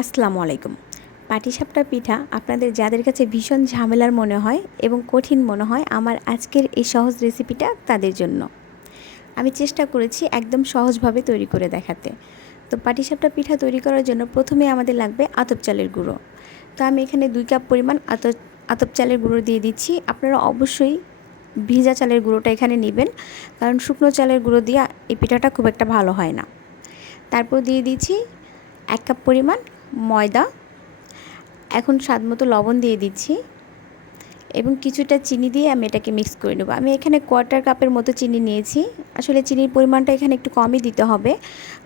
আসসালামু আলাইকুম। পাটিসাপটা পিঠা আপনাদের যাদের কাছে ভীষণ ঝামেলার মনে হয় এবং কঠিন মনে হয়, আমার আজকের এই সহজ রেসিপিটা তাদের জন্য। আমি চেষ্টা করেছি একদম সহজভাবে তৈরি করে দেখাতে। তো পাটিসাপটা পিঠা তৈরি করার জন্য প্রথমে আমাদের লাগবে আতপ চালের গুঁড়ো। তো আমি এখানে দুই কাপ পরিমাণ আতপ আতপ চালের গুঁড়ো দিয়ে দিচ্ছি। আপনারা অবশ্যই ভিজা চালের গুঁড়োটা এখানে নেবেন, কারণ শুকনো চালের গুঁড়ো দিয়ে এই পিঠাটা খুব একটা ভালো হয় না। তারপর দিয়ে দিচ্ছি এক কাপ পরিমাণ ময়দা, এখন স্বাদ মতো লবণ দিয়ে দিচ্ছি এবং কিছুটা চিনি দিয়ে আমি এটাকে মিক্স করে নেব। আমি এখানে কোয়ার্টার কাপের মতো চিনি নিয়েছি। আসলে চিনির পরিমাণটা এখানে একটু কমই দিতে হবে।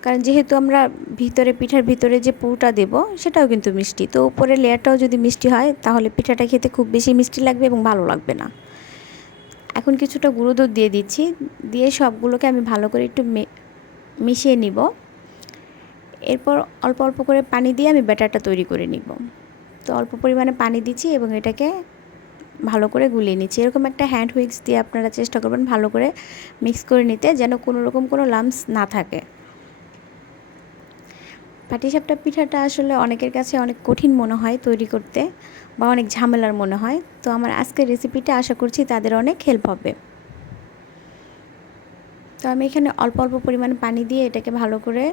কারণ যেহেতু আমরা ভিতরে, পিঠার ভিতরে যে পুরটা দেব, সেটাও কিন্তু মিষ্টি। তো উপরের লেয়ারটাও যদি মিষ্টি হয়, তাহলে পিঠাটা খেতে খুব বেশি মিষ্টি লাগবে এবং ভালো লাগবে না। এখন কিছুটা গুঁড়ো দুধ দিয়ে দিচ্ছি। দিয়ে সবগুলোকে আমি ভালো করে একটু মিশিয়ে নিব। এরপর অল্প অল্প করে পানি দিয়ে আমি ব্যাটারটা তৈরি করে নিব। তো অল্প পরিমাণে পানি দিচ্ছি এবং এটাকে ভালো করে গুলিয়ে নিচ্ছি। এরকম একটা হ্যান্ড হুইক্স দিয়ে আপনারা চেষ্টা করবেন ভালো করে মিক্স করে নিতে যেন কোনো রকম কোনো লামস না থাকে। পাটিসাপটা পিঠাটা আসলে অনেকের কাছে অনেক কঠিন মনে হয় তৈরি করতে বা অনেক ঝামেলার মনে হয়। তো আমার আজকের রেসিপিটা আশা করছি তাদের অনেক হেল্প হবে। তো আমি এখানে অল্প অল্প পরিমাণে পানি দিয়ে এটাকে ভালো করে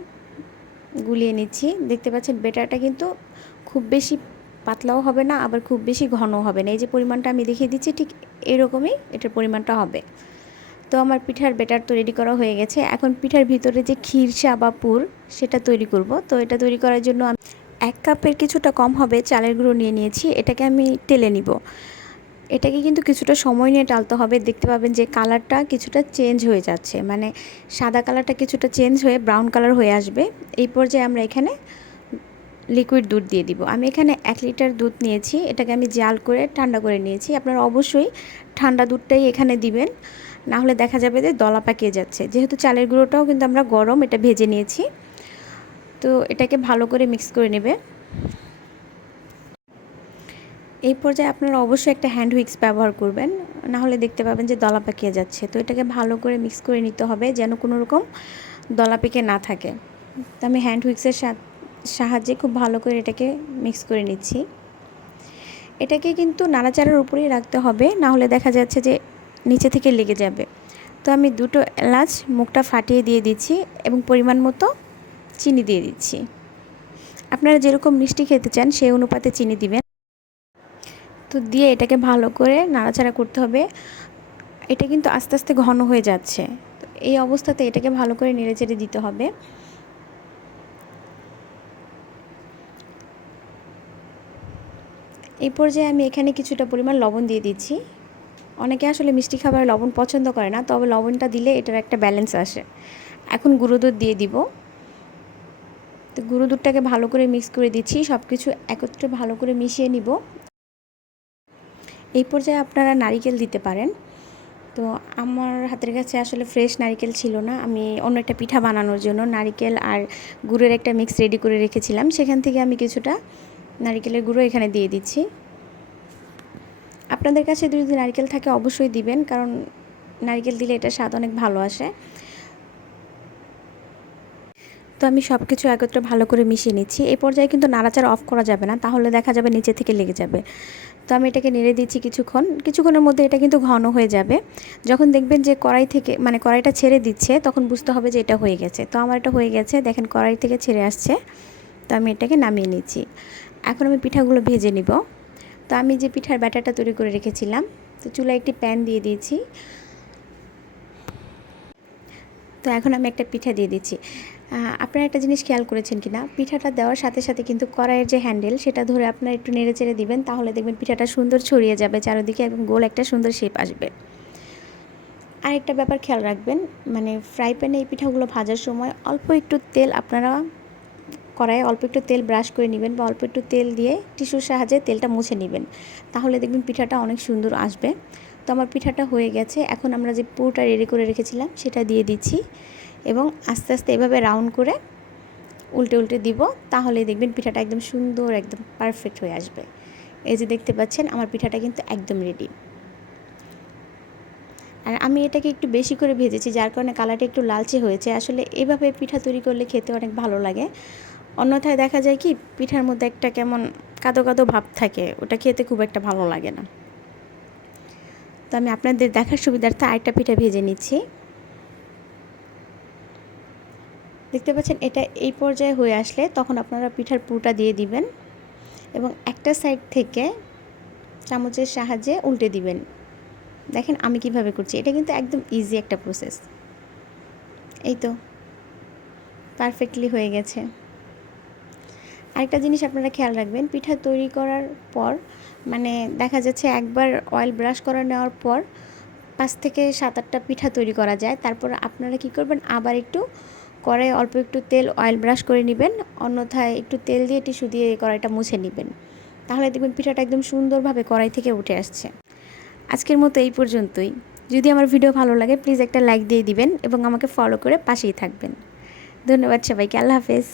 গুলিয়ে নিচ্ছি। দেখতে পাচ্ছেন বেটারটা কিন্তু খুব বেশি পাতলাও হবে না, আবার খুব বেশি ঘনও হবে না। এই যে পরিমাণটা আমি দেখিয়ে দিচ্ছি, ঠিক এরকমই এটার পরিমাণটা হবে। তো আমার পিঠার বেটার তো রেডি করা হয়ে গেছে। এখন পিঠার ভিতরে যে ক্ষীরসা বা পুর, সেটা তৈরি করব। তো এটা তৈরি করার জন্য আমি এক কাপের কিছুটা কম হবে, চালের গুঁড়ো নিয়ে নিয়েছি। এটাকে আমি টেলে নিব। এটাকে কিন্তু কিছুটা সময় নিয়ে টালতে হবে। দেখতে পাবেন যে কালারটা কিছুটা চেঞ্জ হয়ে যাচ্ছে। মানে সাদা কালারটা কিছুটা চেঞ্জ হয়ে ব্রাউন কালার হয়ে আসবে। এই পর্যায়ে আমরা এখানে লিকুইড দুধ দিয়ে দিব। আমি এখানে এক লিটার দুধ নিয়েছি। এটাকে আমি জাল করে ঠান্ডা করে নিয়েছি। আপনারা অবশ্যই ঠান্ডা দুধটাই এখানে দিবেন। না হলে দেখা যাবে যে দলা পাকিয়ে যাচ্ছে। যেহেতু চালের গুঁড়োটাও কিন্তু আমরা গরম এটা ভেজে নিয়েছি। তো এটাকে ভালো করে মিক্স করে নেবে এই পর্যায়ে আপনারা অবশ্যই একটা হ্যান্ড উইক্স ব্যবহার করবেন। না হলে দেখতে পাবেন যে দলা পাকিয়ে যাচ্ছে। তো এটাকে ভালো করে মিক্স করে নিতে হবে যেন কোনো রকম দলা পেকে না থাকে। তো আমি হ্যান্ড উইক্সের সাহায্যে খুব ভালো করে এটাকে মিক্স করে নিচ্ছি। এটাকে কিন্তু নাড়াচাড়ার উপরেই রাখতে হবে। না হলে দেখা যাচ্ছে যে নিচে থেকে লেগে যাবে। তো আমি দুটো এলাচ মুখটা ফাটিয়ে দিয়ে দিচ্ছি এবং পরিমাণ মতো চিনি দিয়ে দিচ্ছি। আপনারা যেরকম মিষ্টি খেতে চান সেই অনুপাতে চিনি দিবেন। তো দিয়ে এটাকে ভালো করে নাড়াচাড়া করতে হবে। এটা কিন্তু আস্তে আস্তে ঘন হয়ে যাচ্ছে। তো এই অবস্থাতে এটাকে ভালো করে নেড়ে চেড়ে দিতে হবে। এই পর্যায়ে আমি এখানে কিছুটা পরিমাণ লবণ দিয়ে দিচ্ছি। অনেকে আসলে মিষ্টি খাবার লবণ পছন্দ করে না, তবে লবণটা দিলে এটার একটা ব্যালেন্স আসে। এখন গুঁড়ো দুধ দিয়ে দিব। তো গুঁড়ো দুধটাকে ভালো করে মিক্স করে দিচ্ছি সব কিছু একত্রে ভালো করে মিশিয়ে নিব। এই পর্যায়ে আপনারা নারিকেল দিতে পারেন। তো আমার হাতের কাছে আসলে ফ্রেশ নারিকেল ছিল না। আমি অন্য একটা পিঠা বানানোর জন্য নারিকেল আর গুড়ের একটা মিক্স রেডি করে রেখেছিলাম। সেখান থেকে আমি কিছুটা নারিকেলের গুঁড়ো এখানে দিয়ে দিচ্ছি। আপনাদের কাছে যদি নারিকেল থাকে অবশ্যই দিবেন, কারণ নারিকেল দিলে এটা স্বাদ অনেক ভালো আসে। তো আমি সব কিছু একত্রে ভালো করে মিশিয়ে নিচ্ছি। এই পর্যায়ে কিন্তু নাড়াচাড়া অফ করা যাবে না, তাহলে দেখা যাবে নিচে থেকে লেগে যাবে। তো আমি এটাকে নেড়ে দিচ্ছি কিছুক্ষণ। কিছুক্ষণের মধ্যে এটা কিন্তু ঘন হয়ে যাবে। যখন দেখবেন যে কড়াই থেকে মানে কড়াইটা ছেড়ে দিচ্ছে, তখন বুঝতে হবে যে এটা হয়ে গেছে। তো আমার এটা হয়ে গেছে, দেখেন কড়াই থেকে ছেড়ে আসছে। তো আমি এটাকে নামিয়ে নিচ্ছি। এখন আমি পিঠাগুলো ভেজে নিব। তো আমি যে পিঠার ব্যাটারটা তৈরি করে রেখেছিলাম, তো চুলায় একটি প্যান দিয়ে দিয়েছি। তো এখন আমি একটা পিঠা দিয়ে দিচ্ছি। আপনারা একটা জিনিস খেয়াল করেছেন কি না পিঠাটা দেওয়ার সাথে সাথে কিন্তু কড়াইয়ের যে হ্যান্ডেল সেটা ধরে আপনারা একটু নেড়ে চেড়ে দিবেন, তাহলে দেখবেন পিঠাটা সুন্দর ছড়িয়ে যাবে, চারিদিকে এবং গোল একটা সুন্দর শেপ আসবে। আরেকটা ব্যাপার খেয়াল রাখবেন মানে ফ্রাই প্যানে এই পিঠাগুলো ভাজার সময় অল্প একটু তেল আপনারা কড়াইয়ে অল্প একটু তেল ব্রাশ করে নেবেন বা অল্প একটু তেল দিয়ে টিস্যুর সাহায্যে তেলটা মুছে নেবেন। তাহলে দেখবেন পিঠাটা অনেক সুন্দর আসবে। তো আমার পিঠাটা হয়ে গেছে। এখন আমরা যে পুরোটা রেডি করে রেখেছিলাম, সেটা দিয়ে দিচ্ছি এবং আস্তে আস্তে এভাবে রাউন্ড করে উল্টে উল্টে দিব তাহলে দেখবেন পিঠাটা একদম সুন্দর, একদম পারফেক্ট হয়ে আসবে। এই যে দেখতে পাচ্ছেন, আমার পিঠাটা কিন্তু একদম রেডি আর আমি এটাকে একটু বেশি করে ভেজেছি, যার কারণে কালারটা একটু লালচে হয়েছে। আসলে এভাবে পিঠা তৈরি করলে খেতে অনেক ভালো লাগে। অন্যথায় দেখা যায় কি, পিঠার মধ্যে একটা কেমন কাদো কাদো ভাব থাকে, ওটা খেতে খুব একটা ভালো লাগে না। তো আমি আপনাদের দেখার সুবিধার্থে আরেকটা পিঠা ভেজে নিচ্ছি। দেখতে পাচ্ছেন, এটা এই পর্যায়ে হয়ে আসলে তখন আপনারা পিঠার পুরোটা দিয়ে দিবেন এবং একটা সাইড থেকে চামচের সাহায্যে উল্টে দিবেন। দেখেন আমি কীভাবে করছি, এটা কিন্তু একদম ইজি একটা প্রসেস এই তো পারফেক্টলি হয়ে গেছে। আরেকটা জিনিস আপনারা খেয়াল রাখবেন, পিঠা তৈরি করার পর মানে দেখা যাচ্ছে একবার অয়েল ব্রাশ করা নেওয়ার পর, পাঁচ থেকে সাত, আটটা পিঠা তৈরি করা যায়। তারপর আপনারা কি করবেন, আবার একটু কড়াই অল্প একটু তেল অয়েল ব্রাশ করে নেবেন, অন্যথায় একটু তেল দিয়ে টিস্যু দিয়ে কড়াইটা মুছে নেবেন। তাহলে দেখবেন পিঠাটা একদম সুন্দরভাবে কড়াই থেকে উঠে আসছে। আজকের মতো এই পর্যন্তই। যদি আমার ভিডিও ভালো লাগে প্লিজ একটা লাইক দিয়ে দিবেন এবং আমাকে ফলো করে পাশেই থাকবেন। ধন্যবাদ সবাইকে, আল্লাহ হাফেজ।